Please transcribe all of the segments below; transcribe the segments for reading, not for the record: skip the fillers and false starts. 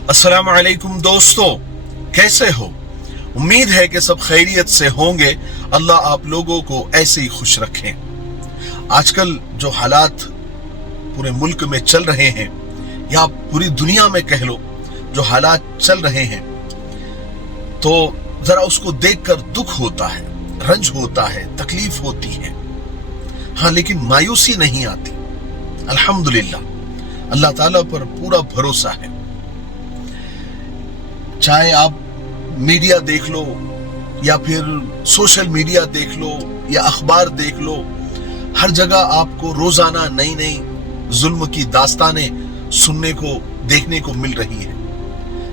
अस्सलामु अलैकुम दोस्तों, कैसे हो? उम्मीद है कि सब खैरियत से होंगे। अल्लाह आप लोगों को ऐसे ही खुश रखें। आजकल जो हालात पूरे मुल्क में चल रहे हैं या पूरी दुनिया में कह लो, जो हालात चल रहे हैं, तो जरा उसको देखकर दुख होता है, रंज होता है, तकलीफ होती है। हाँ, लेकिन मायूसी नहीं आती। अल्हम्दुलिल्लाह, अल्लाह ताला पर पूरा भरोसा है। चाहे आप मीडिया देख लो या फिर सोशल मीडिया देख लो या अखबार देख लो, हर जगह आपको रोजाना नई नई जुल्म की दास्तानें सुनने को देखने को मिल रही है।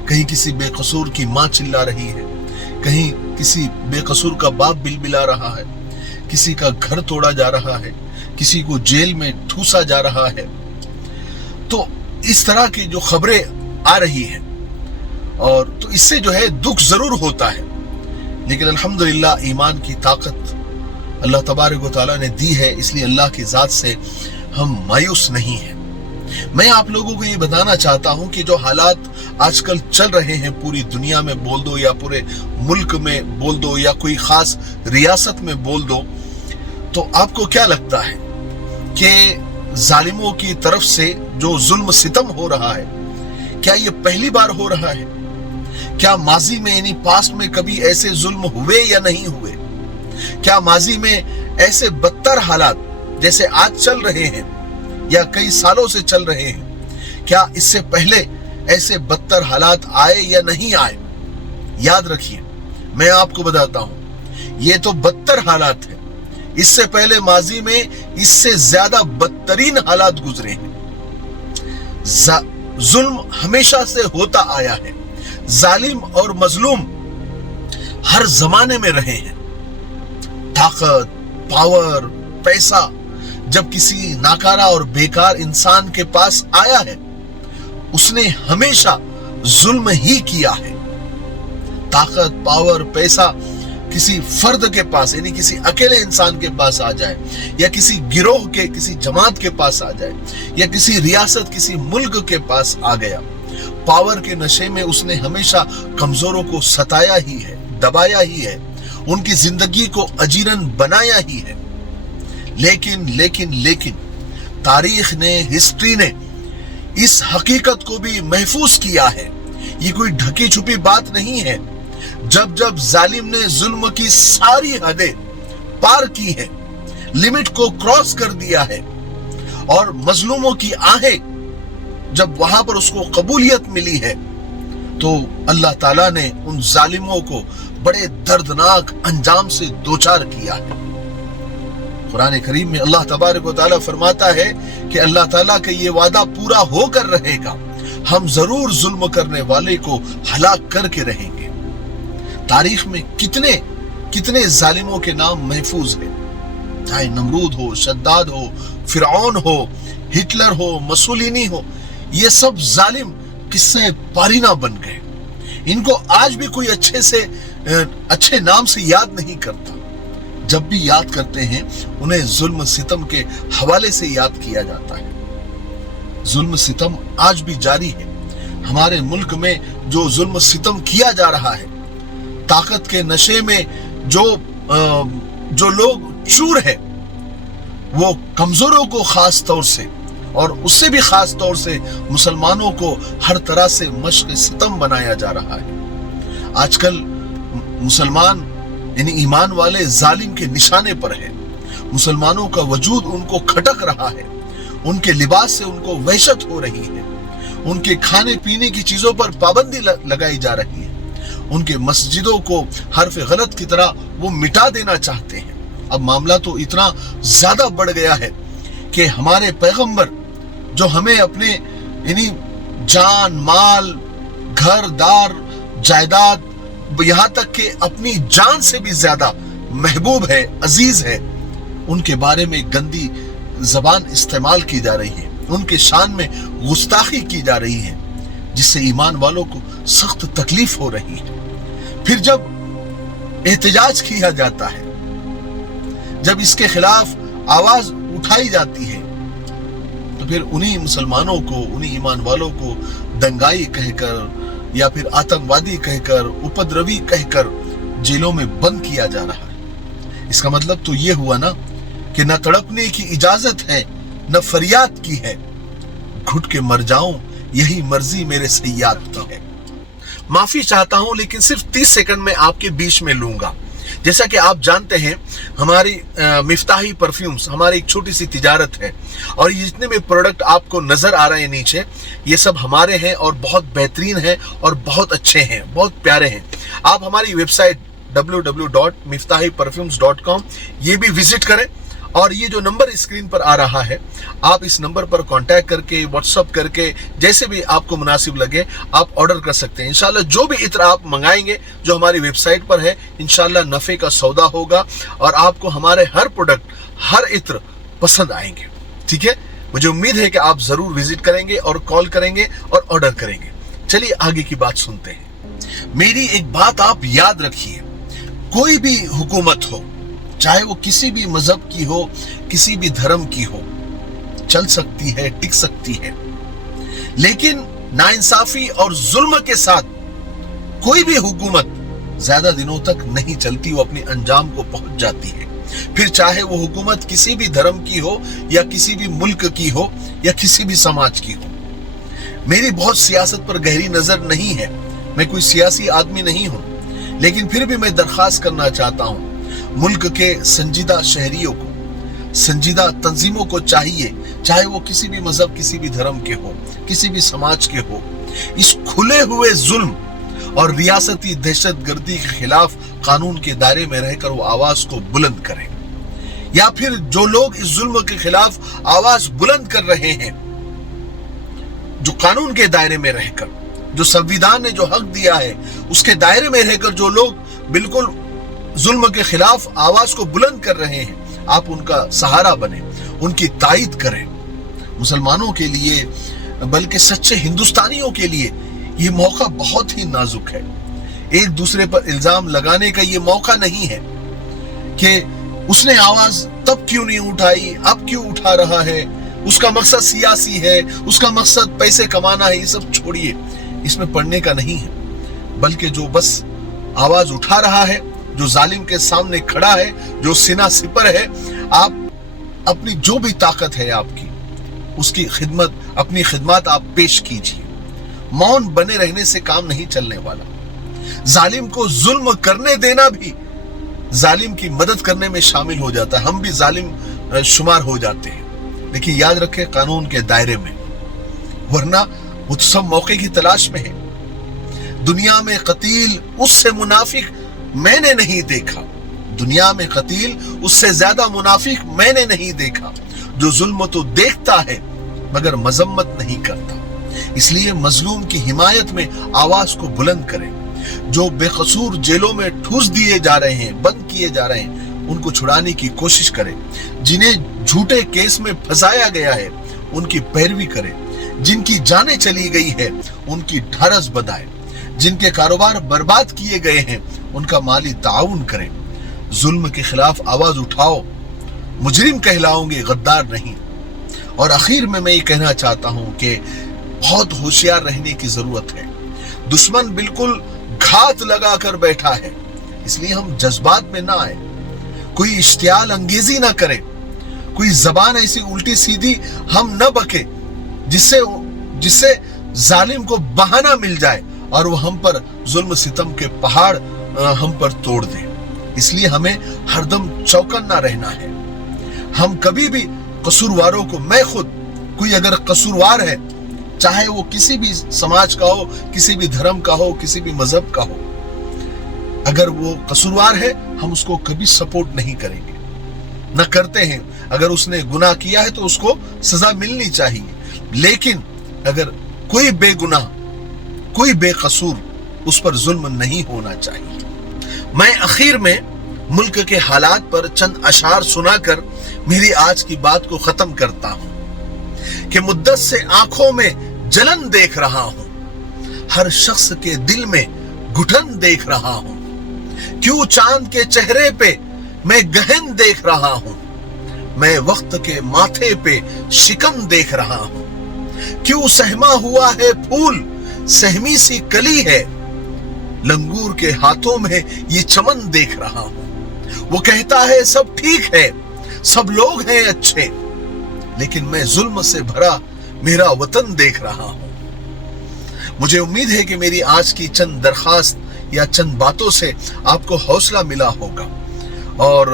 कहीं किसी बेकसूर की माँ चिल्ला रही है, कहीं किसी बेकसूर का बाप बिलबिला रहा है, किसी का घर तोड़ा जा रहा है, किसी को जेल में ठूसा जा रहा है। तो इस तरह की जो खबरें आ रही हैं, और तो इससे जो है दुख जरूर होता है, लेकिन अल्हम्दुलिल्लाह ईमान की ताकत अल्लाह तबारक व तआला ने दी है, इसलिए अल्लाह की जात से हम मायूस नहीं हैं। मैं आप लोगों को ये बताना चाहता हूं कि जो हालात आजकल चल रहे हैं पूरी दुनिया में बोल दो या पूरे मुल्क में बोल दो या कोई खास रियासत में बोल दो, तो आपको क्या लगता है कि जालिमों की तरफ से जो जुल्म सितम हो रहा है, क्या ये पहली बार हो रहा है? क्या माजी में यानी पास्ट में कभी ऐसे जुल्म हुए या नहीं हुए? क्या माजी में ऐसे बदतर हालात जैसे आज चल रहे हैं या कई सालों से चल रहे हैं, क्या इससे पहले ऐसे बदतर हालात आए या नहीं आए? याद रखिए, मैं आपको बताता हूं, ये तो बदतर हालात है। इससे पहले माजी में इससे ज्यादा बदतरीन हालात गुजरे हैं। जुल्म हमेशा से होता आया है। जालिम और मजलूम हर जमाने में रहे हैं। ताकत, पावर, पैसा जब किसी नाकारा और बेकार इंसान के पास आया है, उसने हमेशा जुल्म ही किया है। ताकत, पावर, पैसा किसी फर्द के पास यानी किसी अकेले इंसान के पास आ जाए, या किसी गिरोह के, किसी जमात के पास आ जाए, या किसी रियासत, किसी मुल्क के पास आ गया, पावर के नशे में उसने हमेशा कमजोरों को सताया ही है, दबाया ही है, उनकी जिंदगी को अजीरन बनाया ही है। लेकिन लेकिन लेकिन तारीख ने, हिस्ट्री ने इस हकीकत को भी महफूज किया है। ये कोई ढकी छुपी बात नहीं है। जब जब जालिम ने जुल्म की सारी हदें पार की है, लिमिट को क्रॉस कर दिया है, और मजलूमों की आहें जब वहां पर उसको कबूलियत मिली है, तो अल्लाह ताला ने उन जालिमों को बड़े दर्दनाक अंजाम से दोचार किया है। कुरान करीम में अल्लाह तबारक व तआला फरमाता है कि अल्लाह ताला का ये वादा पूरा होकर रहेगा, हम जरूर जुल्म करने वाले को हलाक करके रहेंगे। तारीख में कितने कितने जालिमों के नाम महफूज हैं, चाहे नमरूद हो, शद्दाद हो, फिरौन हो, हिटलर हो, मसूलिनी हो, ये सब जालिम किस्से पारीना बन गए। इनको आज भी कोई अच्छे नाम से याद नहीं करता। जब भी याद करते हैं, उन्हें जुल्म सितम के हवाले से याद किया जाता है। जुल्म सितम आज भी जारी है। हमारे मुल्क में जो जुल्म सितम किया जा रहा है, ताकत के नशे में जो लोग चूर है, वो कमजोरों को खास तौर से और उससे भी खास तौर से मुसलमानों को हर तरह से मश्क सितम बनाया जा रहा है। आजकल मुसलमान यानी ईमान वाले जालिम के निशाने पर है। मुसलमानों का वजूद उनको खटक रहा है, उनके लिबास से उनको वहशत हो रही है, उनके खाने पीने की चीजों पर पाबंदी लगाई जा रही है, उनके मस्जिदों को हरफ गलत की तरह वो मिटा देना चाहते हैं। अब मामला तो इतना ज्यादा बढ़ गया है कि हमारे पैगंबर जो हमें अपने यानी जान, माल, घर दार, जायदाद, यहां तक कि अपनी जान से भी ज्यादा महबूब है, अजीज है, उनके बारे में गंदी जबान इस्तेमाल की जा रही है, उनके शान में गुस्ताखी की जा रही है, जिससे ईमान वालों को सख्त तकलीफ हो रही है। फिर जब एहतजाज किया जाता है, जब इसके खिलाफ आवाज उठाई जाती है, तो फिर उन्हीं मुसलमानों को, उन्हीं ईमान वालों को दंगाई कहकर या फिर आतंकवादी कहकर, उपद्रवी कहकर जेलों में बंद किया जा रहा है। इसका मतलब तो ये हुआ ना कि न तड़पने की इजाजत है, न फरियाद की है, घुट के मर जाऊं यही मर्जी मेरे सैयाद की है। माफी चाहता हूं लेकिन सिर्फ 30 सेकंड में आपके बीच में लूंगा। जैसा कि आप जानते हैं हमारी मिफ्ताही परफ्यूम्स हमारी एक छोटी सी तिजारत है और ये जितने भी प्रोडक्ट आपको नजर आ रहे हैं नीचे, ये सब हमारे हैं और बहुत बेहतरीन हैं और बहुत अच्छे हैं, बहुत प्यारे हैं। आप हमारी वेबसाइट www.miftahiperfumes.com ये भी विजिट करें और ये जो नंबर स्क्रीन पर आ रहा है आप इस नंबर पर कांटेक्ट करके, व्हाट्सअप करके, जैसे भी आपको मुनासिब लगे आप ऑर्डर कर सकते हैं। इंशाल्लाह जो भी इत्र आप मंगाएंगे जो हमारी वेबसाइट पर है, इंशाल्लाह नफे का सौदा होगा और आपको हमारे हर प्रोडक्ट, हर इत्र पसंद आएंगे। ठीक है, मुझे उम्मीद है कि आप जरूर विजिट करेंगे और कॉल करेंगे और ऑर्डर करेंगे। चलिए आगे की बात सुनते हैं। मेरी एक बात आप याद रखिए, कोई भी हुकूमत हो, चाहे वो किसी भी मजहब की हो, किसी भी धर्म की हो, चल सकती है, टिक सकती है, लेकिन नाइंसाफी और जुल्म के साथ कोई भी हुकूमत ज्यादा दिनों तक नहीं चलती, वो अपने अंजाम को पहुंच जाती है। फिर चाहे वो हुकूमत किसी भी धर्म की हो या किसी भी मुल्क की हो या किसी भी समाज की हो। मेरी बहुत सियासत पर गहरी नजर नहीं है, मैं कोई सियासी आदमी नहीं हूं, लेकिन फिर भी मैं दरखास्त करना चाहता हूं मुल्क के संजीदा शहरियों को, संजीदा तंजीमों को चाहिए, चाहे वो किसी भी मजहब, किसी भी धर्म के हो, किसी भी समाज के हो, इस खुले हुए जुल्म और रियासती दहशतगर्दी के खिलाफ कानून के दायरे में रहकर वो आवाज को बुलंद करें। या फिर जो लोग इस जुल्म के खिलाफ आवाज बुलंद कर रहे हैं, जो कानून के दायरे में रहकर, जो संविधान ने जो हक दिया है उसके दायरे में रहकर जो लोग बिल्कुल जुल्म के खिलाफ आवाज को बुलंद कर रहे हैं, आप उनका सहारा बने, उनकी तायद करें। मुसलमानों के लिए, बल्कि सच्चे हिंदुस्तानियों के लिए ये मौका बहुत ही नाजुक है। एक दूसरे पर इल्जाम लगाने का ये मौका नहीं है कि उसने आवाज तब क्यों नहीं उठाई, अब क्यों उठा रहा है, उसका मकसद सियासी है, उसका मकसद पैसे कमाना है। ये सब छोड़िए, इसमें पढ़ने का नहीं है, बल्कि जो बस आवाज उठा रहा है, जो जालिम के सामने खड़ा है, जो सीना सिपर है, आप अपनी जो भी ताकत है आपकी, उसकी खिदमत, अपनी खिदमत आप पेश कीजिए। मौन बने रहने से काम नहीं चलने वाला। जालिम को जुल्म करने देना भी जालिम की मदद करने में शामिल हो जाता है। हम भी जालिम शुमार हो जाते हैं, लेकिन याद रखें कानून के दायरे में, वरना वो तो सब मौके की तलाश में है। दुनिया में कतील उससे मुनाफिक मैंने नहीं देखा, दुनिया में कतील उससे ज्यादा मुनाफिक मैंने नहीं देखा, जो जुल्म तो देखता है मगर मजम्मत नहीं करता। इसलिए मजलूम की हिमायत में आवाज को बुलंद करें। जो बेकसूर जेलों में ठूस दिए जा रहे हैं, बंद किए जा रहे हैं, उनको छुड़ाने की कोशिश करें। जिन्हें झूठे केस में फंसाया गया है उनकी पैरवी करें। जिनकी जानें चली गई है उनकी ढारस बधाएं। जिनके कारोबार बर्बाद किए गए हैं उनका माली ताउन करें। जुल्म के खिलाफ आवाज उठाओ, मुजरिम कहलाओगे, गद्दार नहीं। और आखिर में मैं ये कहना चाहता हूं कि बहुत होशियार रहने की जरूरत है। दुश्मन बिल्कुल घात लगा कर बैठा है, इसलिए हम जज्बात में ना आए, कोई इश्तियाल अंगेजी ना करें, कोई जबान ऐसी उल्टी सीधी हम न बके जिससे जालिम को बहाना मिल जाए और वो हम पर जुल्म सितम के पहाड़ हम पर तोड़ दे। इसलिए हमें हरदम चौकन्ना रहना है। हम कभी भी कसूरवारों को, मैं खुद, कोई अगर कसूरवार है, चाहे वो किसी भी समाज का हो, किसी भी धर्म का हो, किसी भी मजहब का हो, अगर वो कसूरवार है हम उसको कभी सपोर्ट नहीं करेंगे, न करते हैं। अगर उसने गुनाह किया है तो उसको सजा मिलनी चाहिए, लेकिन अगर कोई बेगुनाह, कोई बेकसूर, उस पर जुल्म नहीं होना चाहिए। मैं आखिर में मुल्क के हालात पर चंद अशार सुनाकर मेरी आज की बात को खत्म करता हूं कि मुद्दत से आंखों में जलन देख रहा हूं, हर शख्स के दिल में घुटन देख रहा हूं। क्यों चांद के चेहरे पे मैं गहन देख रहा हूं, मैं वक्त के माथे पे शिकन देख रहा हूं। क्यों सहमा हुआ है फूल, सहमी सी कली है, लंगूर के हाथों में ये चमन देख रहा हूं। वो कहता है सब ठीक है, सब लोग हैं अच्छे, लेकिन मैं जुल्म से भरा मेरा वतन देख रहा हूं। मुझे उम्मीद है कि मेरी आज की चंद दरखास्त या चंद बातों से आपको हौसला मिला होगा और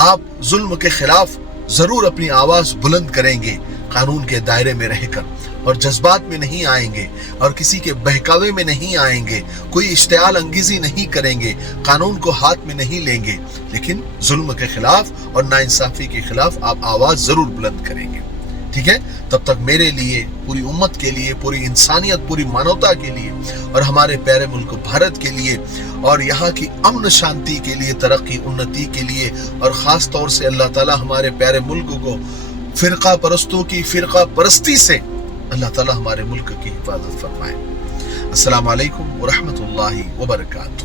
आप जुल्म के खिलाफ जरूर अपनी आवाज बुलंद करेंगे, कानून के दायरे में रहकर, और जज्बात में नहीं आएंगे और किसी के बहकावे में नहीं आएंगे, कोई इश्तियाल अंगेजी नहीं करेंगे, कानून को हाथ में नहीं लेंगे, लेकिन जुल्म के खिलाफ और नाइंसाफी के खिलाफ आप आवाज जरूर बुलंद करेंगे। ठीक है, तब तक मेरे लिए, पूरी उम्मत के लिए, पूरी इंसानियत, पूरी मानवता के लिए और हमारे प्यारे मुल्क भारत के लिए और यहाँ की अमन शांति के लिए, तरक्की उन्नति के लिए, और खास तौर से अल्लाह ताला हमारे प्यारे मुल्क को फिरका परस्तों की फिरका परस्ती से अल्लाह ताला हमारे मुल्क की हिफाजत फरमाए। अस्सलाम वालेकुम व रहमतुल्लाहि व बरकातहू।